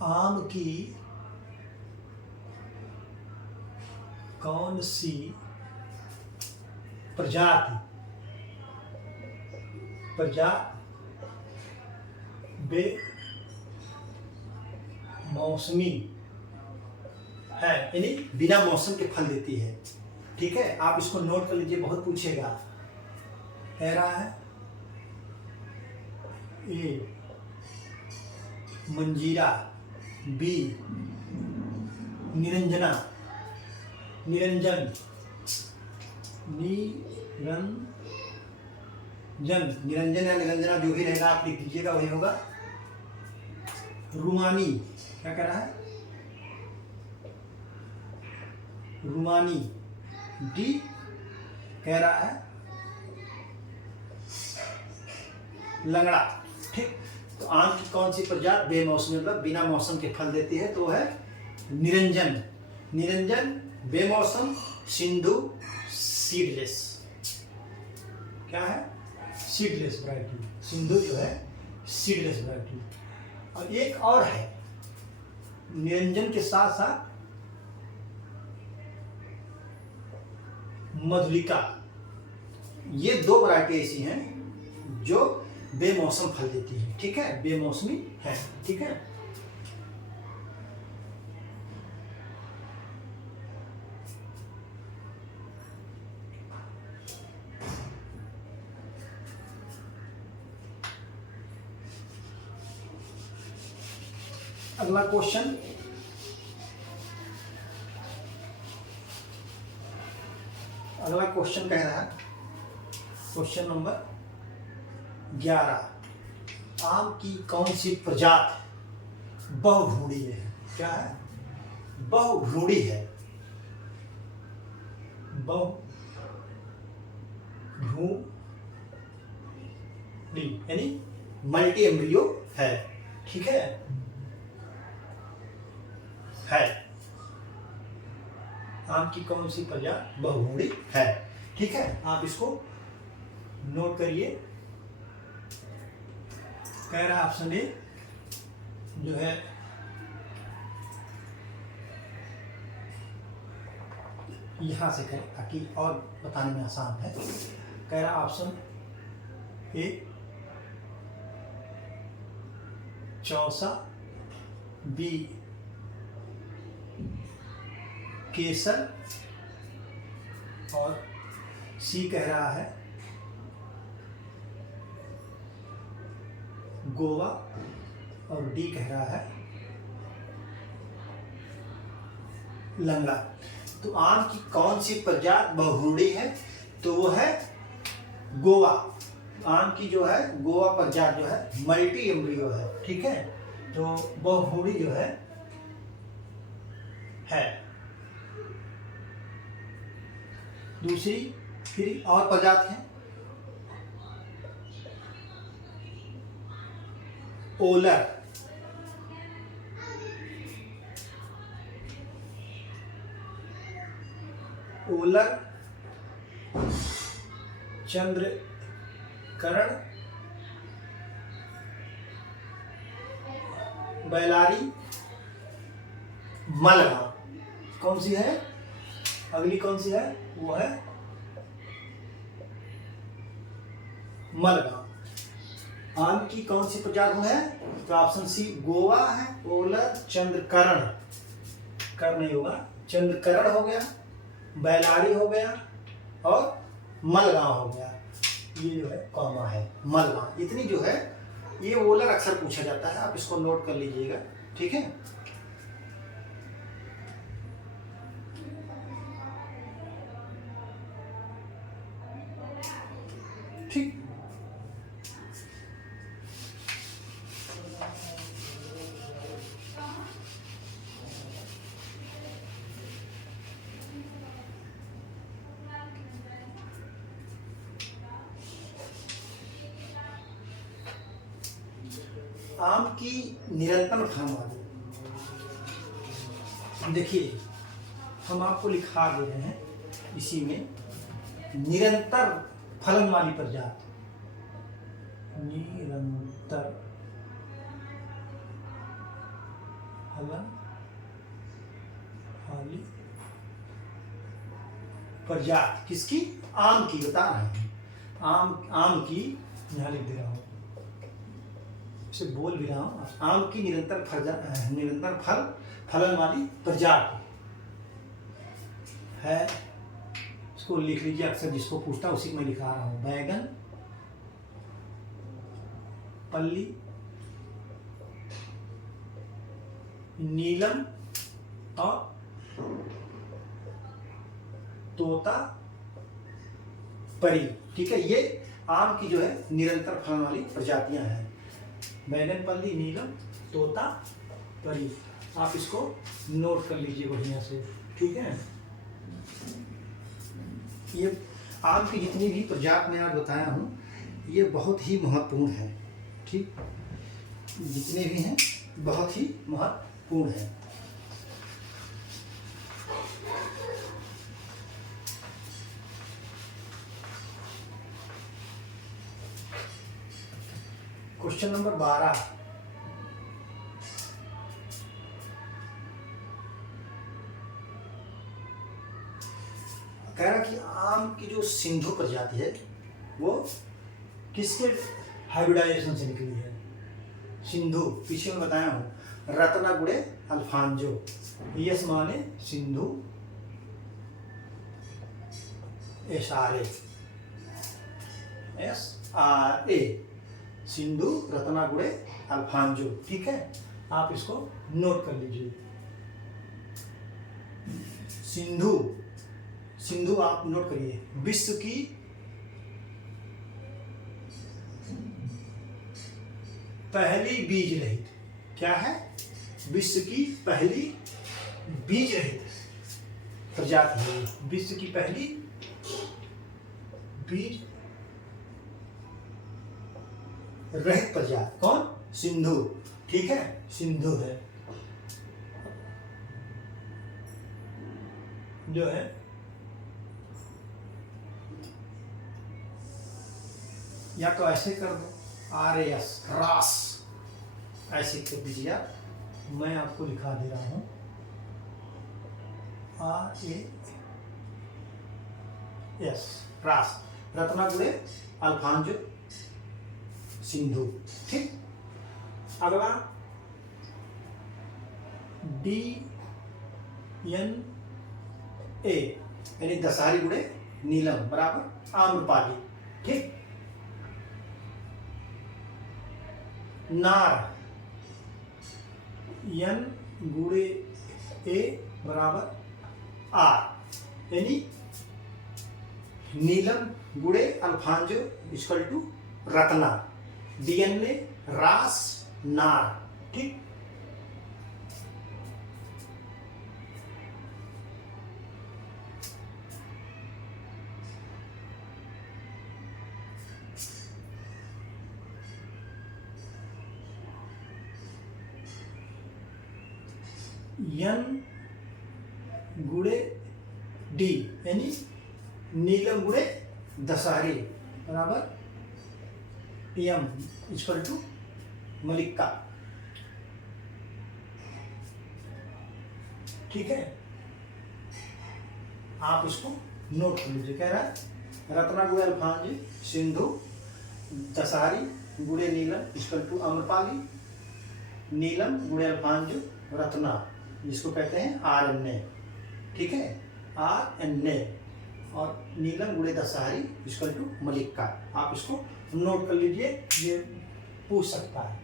आम की कौन सी प्रजाति बेमौसमी है, यानी बिना मौसम के फल देती है। ठीक है, आप इसको नोट कर लीजिए, बहुत पूछेगा। कह रहा है ए मंजीरा, बी निरंजन या निरंजना जो भी रहेगा आप लिख लीजिएगा, वही होगा। रूमानी, क्या कह रहा है, रूमानी। डी कह रहा है लंगड़ा। ठीक, तो आम की कौन सी प्रजाति बेमौसमी मतलब बिना मौसम के फल देती है, तो है निरंजन, बेमौसम, सिंधु, सीडलेस। क्या है, सीडलेस वैरायटी। सिंधु जो है सीडलेस वैरायटी। और एक और है, निरंजन के साथ साथ मधुलिका। ये 2 वैरायटी ऐसी हैं जो बेमौसम फल देती है। ठीक है, बेमौसमी है। ठीक है, अगला क्वेश्चन, कह रहा है, क्वेश्चन नंबर 11, आम की कौन सी प्रजाति बहुभ्रूणी है। क्या है, बहुभ्रूणी है। डी यानी मल्टी एम्ब्रियो है। ठीक है, आम की कौन सी प्रजाति बहुभुंडी है? ठीक है, आप इसको नोट करिए। कह रहा ऑप्शन ए जो है यहां से करें ताकि और बताने में आसान है। कह रहा ऑप्शन ए चौसा, बी केसर और सी कह रहा है गोवा और डी कह रहा है लंगड़ा। तो आम की कौन सी प्रजाति बहुरूढ़ी है? तो वो है गोवा। आम की जो है गोवा प्रजाति जो है मल्टी एम्ब्रियो है। ठीक है, तो बहुरूढ़ी जो है दूसरी फिर और प्रजाति है ओलर, चंद्रकरण, बैलारी, मलबा। कौन सी है अगली? कौन सी है? वो है मलबा। आम की कौन सी प्रजाति है? तो ऑप्शन सी गोवा है, ओलर, चंद्रकरण, कर नहीं होगा, चंद्रकरण हो गया, बैलारी हो गया और मलगांव हो गया। ये जो है कॉमा है मलगांव। इतनी जो है ये ओलर अक्सर पूछा जाता है, आप इसको नोट कर लीजिएगा। ठीक है, ठीक। आम की निरंतर फलन वाली, देखिए हम आपको लिखा दे रहे हैं इसी में निरंतर फलन वाली प्रजाति, निरंतर फलन वाली प्रजाति किसकी? आम की। बता रहे हैं आम की, यहाँ लिख दे रहा हूँ, इसे बोल भी रहा हूँ। आम की निरंतर फलन वाली प्रजाति है। इसको लिख लीजिए, अक्सर जिसको पूछता उसी में लिखा रहा हूँ। बैगन, पल्ली, नीलम और तोता परी। ठीक है, ये आम की जो है निरंतर फलन वाली प्रजातियां हैं। बैगन, पल्ली, नीलम, तोता, परी। आप इसको नोट कर लीजिए बढ़िया से। ठीक है, ये आम की जितनी भी प्रजाति मैं आज बताया हूँ ये बहुत ही महत्वपूर्ण है। ठीक, जितने भी हैं बहुत ही महत्वपूर्ण है। क्वेश्चन नंबर 12, कह रहा कि आम की जो सिंधु प्रजाति है वो किसके हाइब्रिडाइजेशन से निकली है? सिंधु, पीछे में बताया हूँ, रत्नागुड़े अल्फांजो। यस माने सिंधु, SRA, सिंधु, रत्नागुड़े अल्फांजो। ठीक है, आप इसको नोट कर लीजिए। सिंधु आप नोट करिए। विश्व की पहली बीज रहित, क्या है? विश्व की पहली बीज रहित प्रजाति है। विश्व की पहली बीज रहित प्रजाति। कौन? सिंधु। ठीक है, सिंधु है जो है या तो ऐसे कर दो RAS, रास, ऐसे कर दीजिए आप। मैं आपको लिखा दे रहा हूं RAS, रास, रत्नागुड़े अल्फांजो सिंधु। ठीक, अगला DNA यानी दशहरी गुड़े नीलम बराबर आम्रपाली। ठीक, नार N गुड़े A बराबर R यानी नीलम गुड़े Alphonso equal to Ratna. DNA रास नार। ठीक, N गुड़े D यानी नीलम गुड़े दशहरी बराबर M इक्वल टू मलिक्का। ठीक है, आप इसको नोट कर लीजिए। कह रहा है रत्ना गुड़े अल्फांजी सिंधु दशहरी गुड़े नीलम इक्वल टू आम्रपाली, नीलम गुड़े अल्फांजो रत्ना, जिसको कहते हैं RNA। ठीक है, RNA और नीलम गुड़े दशहरी इक्वल टू मलिक्का। आप इसको नोट कर लीजिए, ये पूछ सकता है।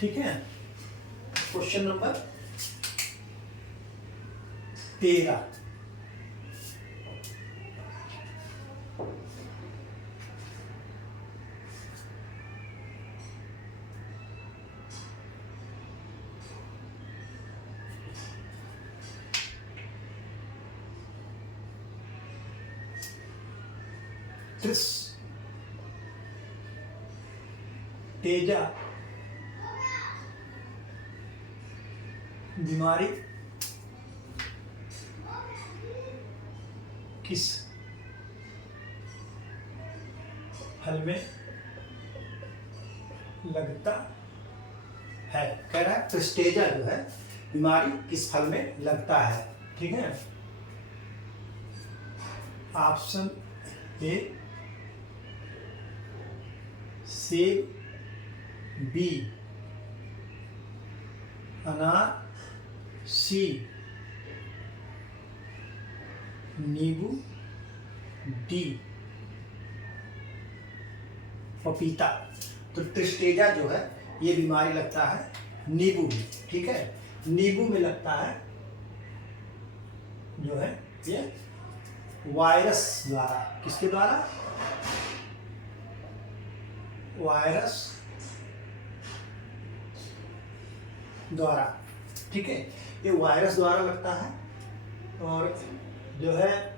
ठीक है, क्वेश्चन नंबर 13। तेजा बीमारी किस फल में लगता है? कह रहा है ट्रिस्टेजा जो है बीमारी किस फल में लगता है। ठीक है, ऑप्शन ए सेब, बी अनार, सी नींबू, डी पपीता। तो ट्रिस्टेजा जो है ये बीमारी लगता है नींबू में। ठीक है, नींबू में लगता है जो है ये वायरस द्वारा। किसके द्वारा? वायरस द्वारा। ठीक है, ये वायरस द्वारा लगता है और जो है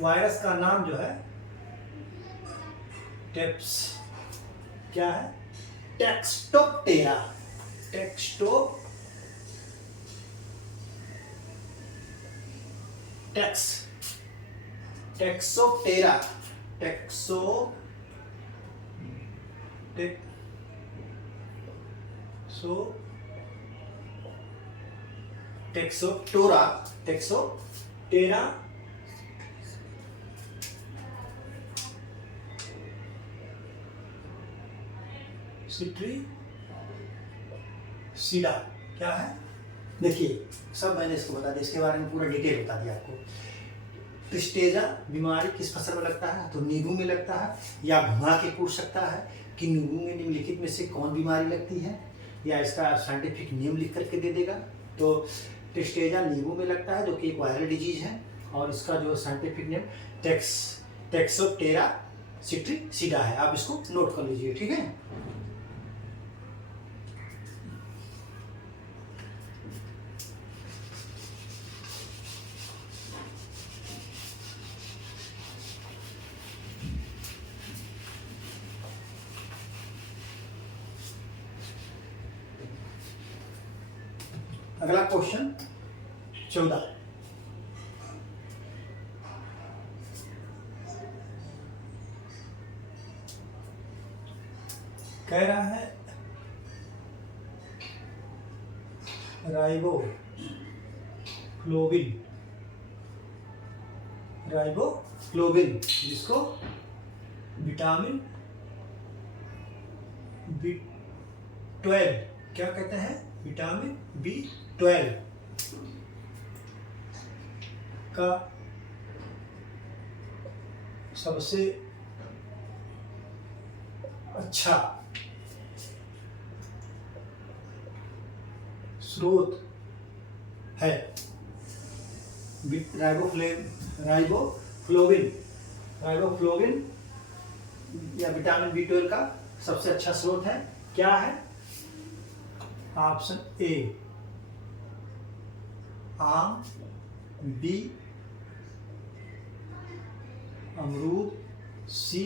वायरस का नाम जो है टेप्स क्या है? टेक्स्टोप्टेरा। टेक्सोप्टेरा टेक्सोप्टेरा सीडा क्या है? देखिए सब मैंने इसको बता दिया, इसके बारे में पूरा डिटेल बता दिया आपको। ट्रिस्टेजा बीमारी किस फसल में लगता है? तो नींबू में लगता है। या घुमा के पूछ सकता है कि नींबू में निम्नलिखित में से कौन बीमारी लगती है, या इसका साइंटिफिक नेम लिख करके दे देगा। तो ट्रिस्टेजा नींबू में लगता है जो कि एक वायरल डिजीज है और इसका जो साइंटिफिक नेम टेक्सोप्टेरा सिट्रीसीडा है। आप इसको नोट कर लीजिए। ठीक है, अगला क्वेश्चन 14, कह रहा है राइबोफ्लोविन जिसको विटामिन B12 क्या कहते हैं, विटामिन B12 का सबसे अच्छा स्रोत है। राइबोफ्लोविन या विटामिन B12 का सबसे अच्छा स्रोत है, क्या है? ऑप्शन ए आम, बी अमरूद, सी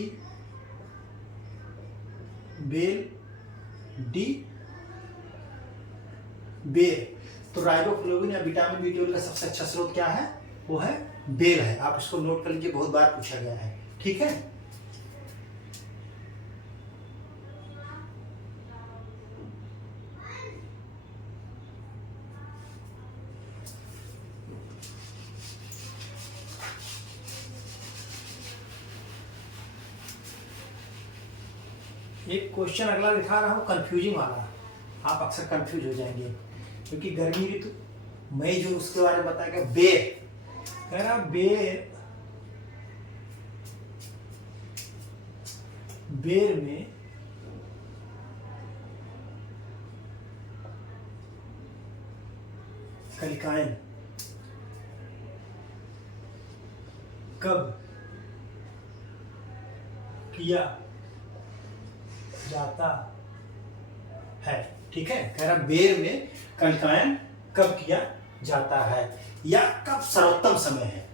बेल, डी बेर। तो राइबोफ्लोविन या विटामिन B12 का सबसे अच्छा स्रोत क्या है? वो है बेर है। आप इसको नोट कर लीजिए, बहुत बार पूछा गया है। ठीक है, एक क्वेश्चन अगला दिखा रहा हूँ कंफ्यूजिंग वाला, आप अक्सर कंफ्यूज हो जाएंगे क्योंकि गर्मी ऋतु मई जून उसके बारे में बताएगा। बेर कह रहा, बेर में कलिकाएं कब किया जाता है? ठीक है, कह रहा बेर में कलिकाएं कब किया जाता है या कब सर्वोत्तम समय है।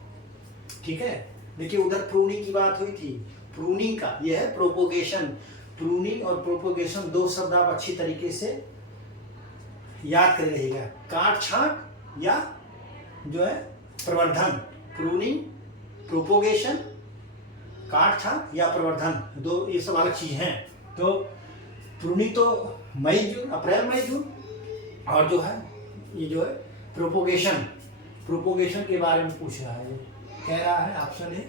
ठीक है, देखिए उधर प्रूनिंग की बात हुई थी, प्रूनिंग का यह है प्रोपोगेशन। प्रूनिंग और प्रोपोगेशन दो शब्द आप अच्छी तरीके से याद कर रहिएगा, काट छांट या जो है प्रवर्धन। प्रूनिंग, प्रोपोगेशन, काट छांट या प्रवर्धन, दो ये सब अलग चीज हैं। तो प्रूनिंग तो मई जून, अप्रैल मई जून, और जो है ये जो है प्रोपोगेशन के बारे में पूछ रहा है। कह रहा है option A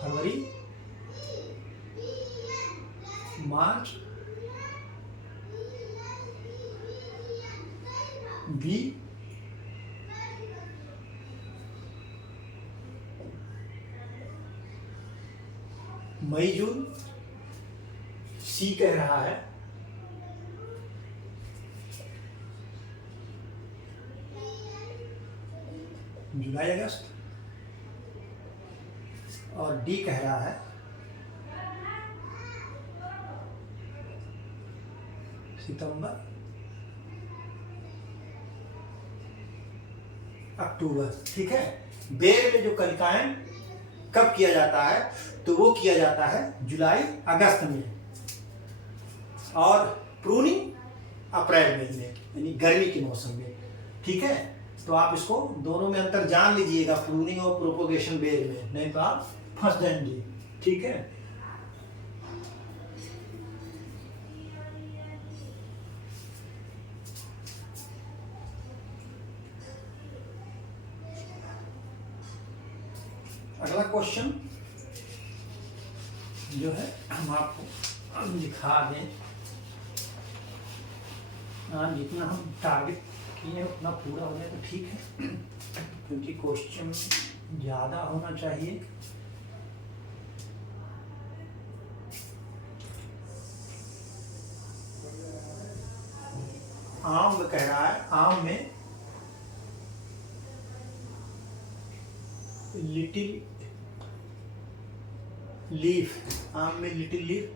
February, March, B मई जून, सी कह रहा है जुलाई अगस्त, और डी कह रहा है सितंबर अक्टूबर। ठीक है, बेर में जो कलिकाएं कब किया जाता है? तो वो किया जाता है जुलाई अगस्त में, और प्रूनिंग अप्रैल महीने यानी गर्मी के मौसम में। ठीक है, तो आप इसको दोनों में अंतर जान लीजिएगा, प्रूनिंग और प्रोपोगेशन बेर में, नहीं तो आप फंस जाएंगे। ठीक है, अगला क्वेश्चन जो है हम आपको दिखा दें, जितना हम टारगेट किए उतना पूरा हो जाए तो ठीक है, क्योंकि क्वेश्चन ज़्यादा होना चाहिए। आम में कह रहा है, आम में लिटिल लीफ, आम में लिटिल लीफ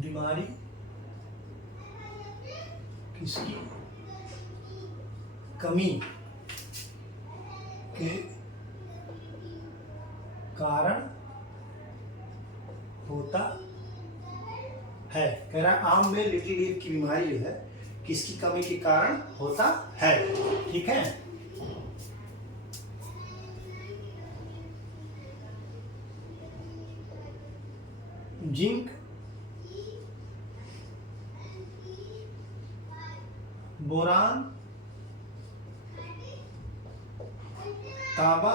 बीमारी किसकी कमी के कारण होता है। कह रहा है आम में लिटिल लीफ की बीमारी जो है किसकी कमी के कारण होता है। ठीक है, जिंक, बोरान, तांबा,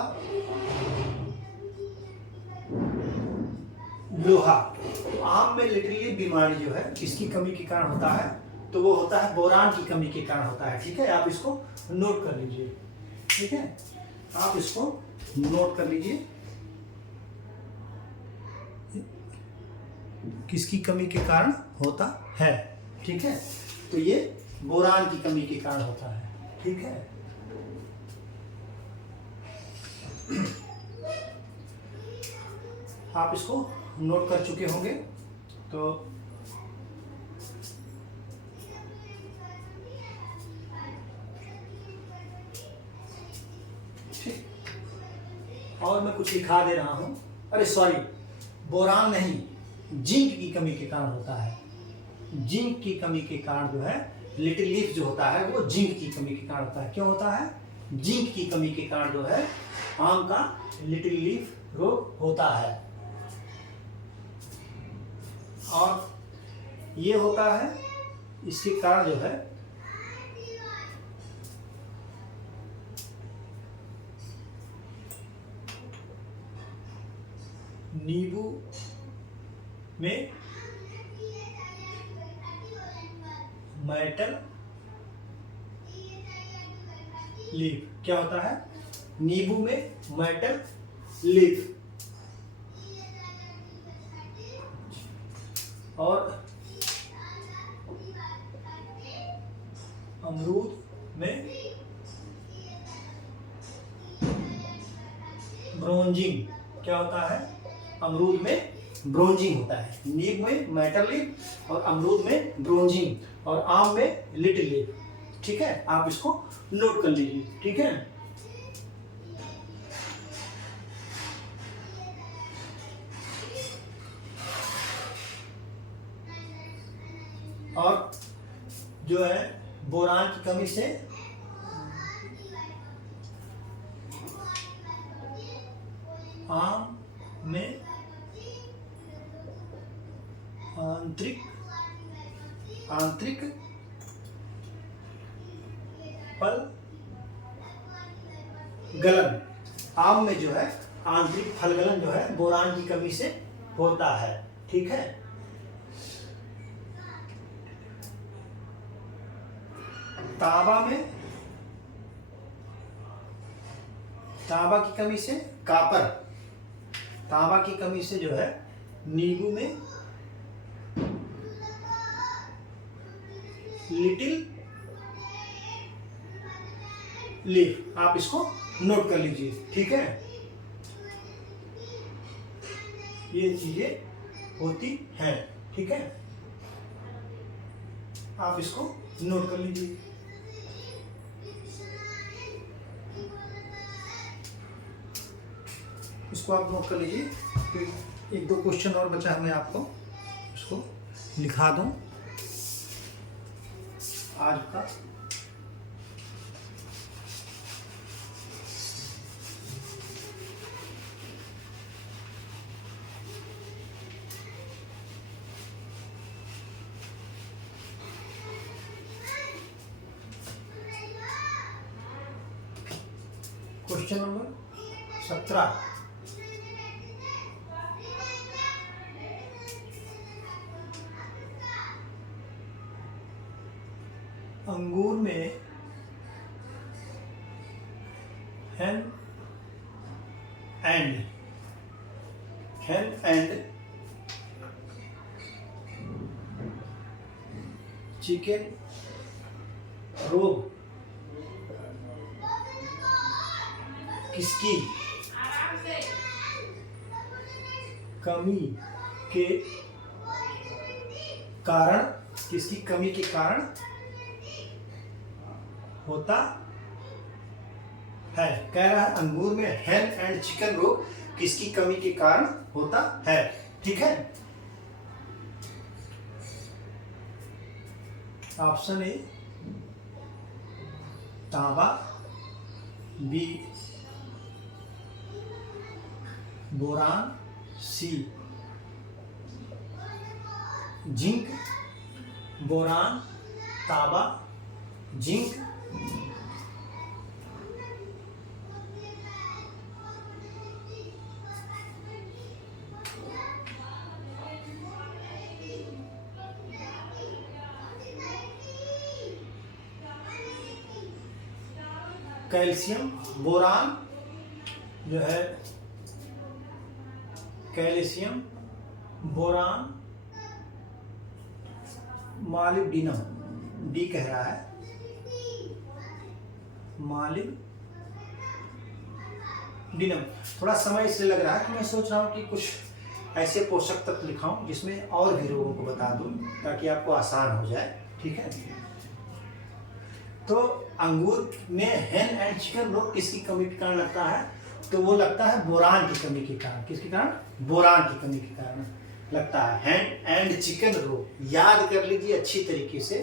लोहा। आम में लिटिल लीफ बीमारी जो है किसकी कमी के कारण होता है, तो वो होता है बोरान की कमी के कारण होता है। ठीक है, आप इसको नोट कर लीजिए। ठीक है, आप इसको नोट कर लीजिए, किसकी कमी के कारण होता है। ठीक है, तो ये बोरान की कमी के कारण होता है। ठीक है, आप इसको नोट कर चुके होंगे। तो ठीक, और मैं कुछ लिखा दे रहा हूं। अरे सॉरी, बोरान नहीं, जिंक की कमी के कारण होता है। जिंक की कमी के कारण जो है लिटिल लीफ जो होता है वो जिंक की कमी के कारण होता है। क्यों होता है? जिंक की कमी के कारण जो है आम का लिटिल लीफ रोग होता है। और ये होता है, इसके कारण जो है नींबू में मेटल लीफ। क्या होता है? नींबू में मेटल लीफ। और अमरूद में ब्रोंजिंग। क्या होता है? अमरूद में ब्रोंजिंग होता है। नींबू में मेटल लीफ और अमरूद में ब्रोंजिंग और आम में लिटिल लीफ। ठीक है, आप इसको नोट कर लीजिए। ठीक है, और जो है बोरान की कमी से आम में आंतरिक फल गलन। आम में जो है आंतरिक फल गलन जो है बोरान की कमी से होता है। ठीक है, तांबा में, तांबा की कमी से कापर। तांबा की कमी से जो है नींबू में लिटिल लीफ। आप इसको नोट कर लीजिए। ठीक है, ये चीजें होती हैं। ठीक है, आप इसको नोट कर लीजिए। इसको आप नोट कर लीजिए। फिर एक दो क्वेश्चन और बचा है, मैं आपको इसको लिखा दूं आज का। Question number 17। अंगूर में hen and चिकन रोग किसकी कमी के कारण, किसकी कमी के कारण होता है? कह रहा है अंगूर में हेन एंड चिकन रोग किसकी कमी के कारण होता है। ठीक है, ऑप्शन ए तांबा, बी बोरान, सी जिंक, बोरान, तांबा, जिंक, कैल्शियम, बोरान जो है, कैल्शियम, बोरान, मॉलिब्डेनम, डी कह रहा है मॉलिब्डेनम। थोड़ा समय इसलिए लग रहा है कि मैं सोच रहा हूँ कि कुछ ऐसे पोषक तत्व लिखाऊं जिसमें और भी रोगों को बता दूं ताकि आपको आसान हो जाए। ठीक है, तो अंगूर में हेन एंड चिकन रोग किसकी कमी के कारण लगता है? तो वो लगता है बोरान की कमी के कारण। किसके कारण? बोरान की कमी के कारण लगता है हैंड एंड चिकन रोग। याद कर लीजिए अच्छी तरीके से।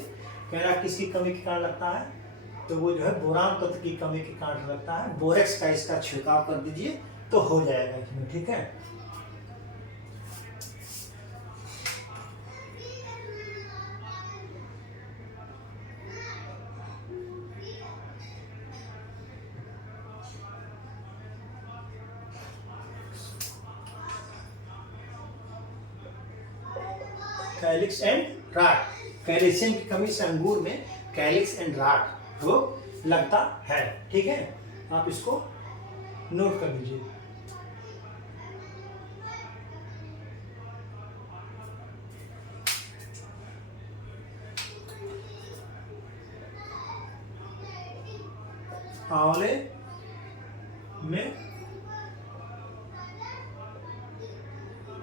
कह रहा किसकी कमी के कारण लगता है? तो वो जो है बोरान तत्व की कमी के कारण लगता है। बोरेक्स का इसका छिड़काव कर दीजिए तो हो जाएगा इसमें। ठीक है, कैलिक्स एंड राट। कैल्शियम की कमी से अंगूर में कैलिक्स एंड राट रोग लगता है। ठीक है, आप इसको नोट कर लीजिए। आंवले में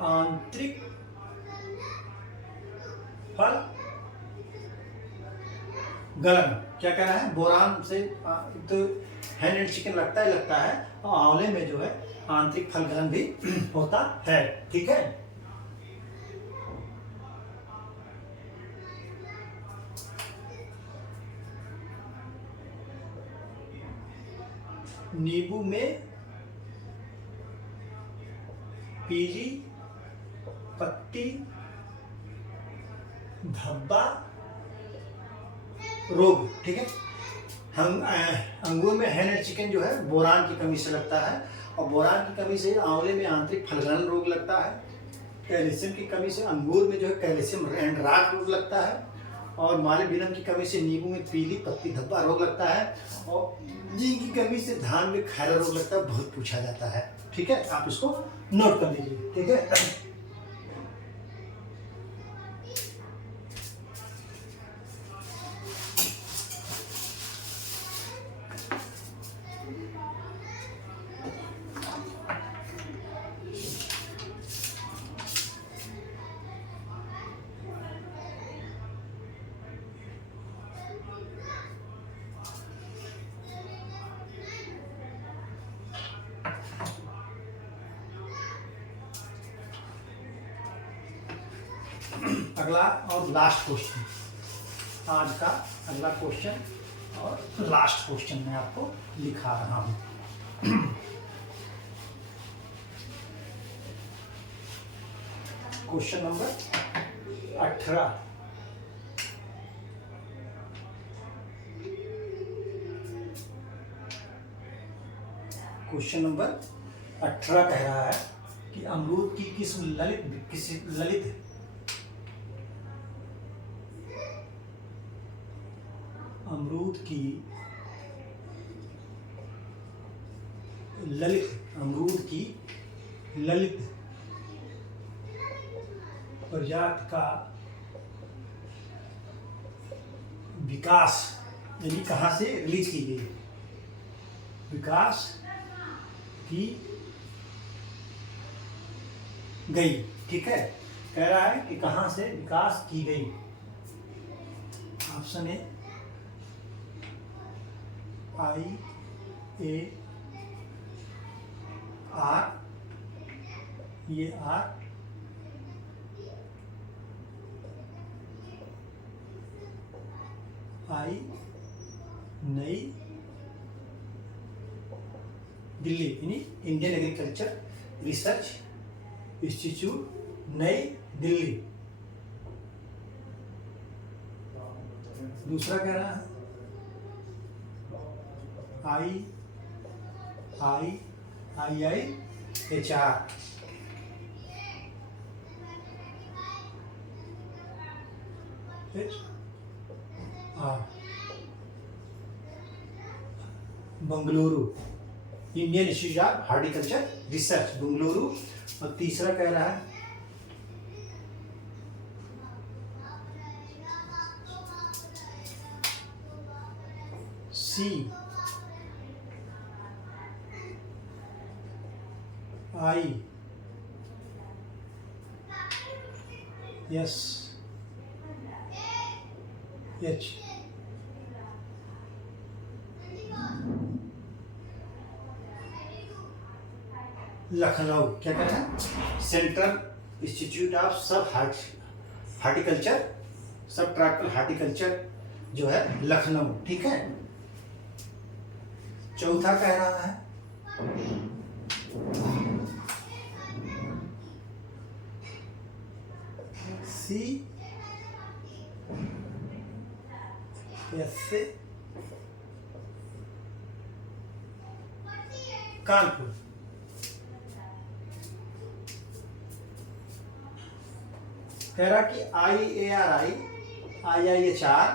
आंतरिक फल गलन। क्या कह रहा है? बोरान से तो हैंड एंड चिकन लगता है और आंवले में जो है आंतरिक फल गलन भी होता है। ठीक है, नींबू में पीली पत्ती धब्बा रोग। ठीक है, हम अंगूर में हैंड एंड चिकन जो है बोरान की कमी से लगता है और बोरान की कमी से आंवले में आंतरिक फलगलन रोग लगता है। कैल्शियम की कमी से अंगूर में जो है कैल्शियम एंड राट रोग लगता है और मॉलिब्डेनम की कमी से नींबू में पीली पत्ती धब्बा रोग लगता है और जिंक की कमी से धान में खैरा रोग लगता है। बहुत पूछा जाता है। ठीक है, आप इसको नोट कर लीजिए। ठीक है, अगला और लास्ट क्वेश्चन, आज का अगला क्वेश्चन और लास्ट क्वेश्चन मैं आपको लिखा रहा हूं। Question number 18। क्वेश्चन नंबर 18 कह रहा है कि अमरूद की किस्म ललित अमरूद की ललित प्रजाति का विकास यानी कहाँ से रिलीज की गई? विकास की गई। ठीक है, कह रहा है कि कहाँ से विकास की गई। ऑप्शन ए IAR, ये आर, आई नई दिल्ली यानी इंडियन एग्रीकल्चर रिसर्च इंस्टीट्यूट नई दिल्ली। दूसरा कह रहा है IIHR Bengaluru Indian institute of horticulture research Bengaluru. और तीसरा कह रहा है CISH लखनऊ। क्या कहना है? सेंट्रल इंस्टीट्यूट ऑफ सब हार्टिकल्चर सब ट्रॉपिकल हार्टिकल्चर जो है लखनऊ। ठीक है। चौथा कह रहा है CSA कानपुर। कह रहा कि IARI IIHR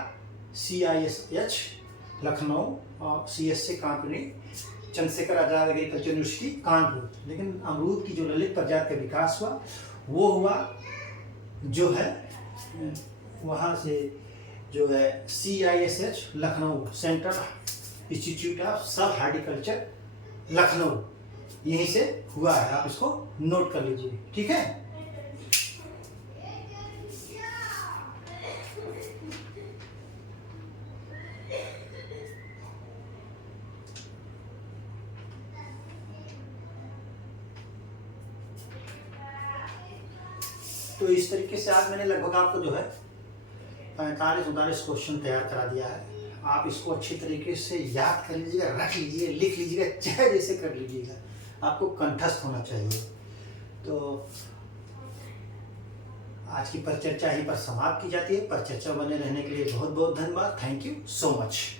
CISH लखनऊ और CSA Kanpur Chandrashekhar Azad agriculture university Kanpur. लेकिन अमरूद की जो ललित प्रजाति का विकास हुआ वो हुआ जो है वहाँ से जो है CISH Lucknow central institute of सब हार्टिकल्चर लखनऊ यहीं से हुआ है। आप इसको नोट कर लीजिए। ठीक है। तो इस तरीके से आज मैंने लगभग आपको जो है 45-39 क्वेश्चन तैयार करा दिया है। आप इसको अच्छी तरीके से याद कर लीजिएगा, रख लीजिए, लिख लीजिएगा, चाहे जैसे कर लीजिएगा। आपको कंठस्थ होना चाहिए। तो आज की परिचर्चा यहीं पर समाप्त की जाती है। परिचर्चा बने रहने के लिए बहुत बहुत धन्यवाद। Thank you so much.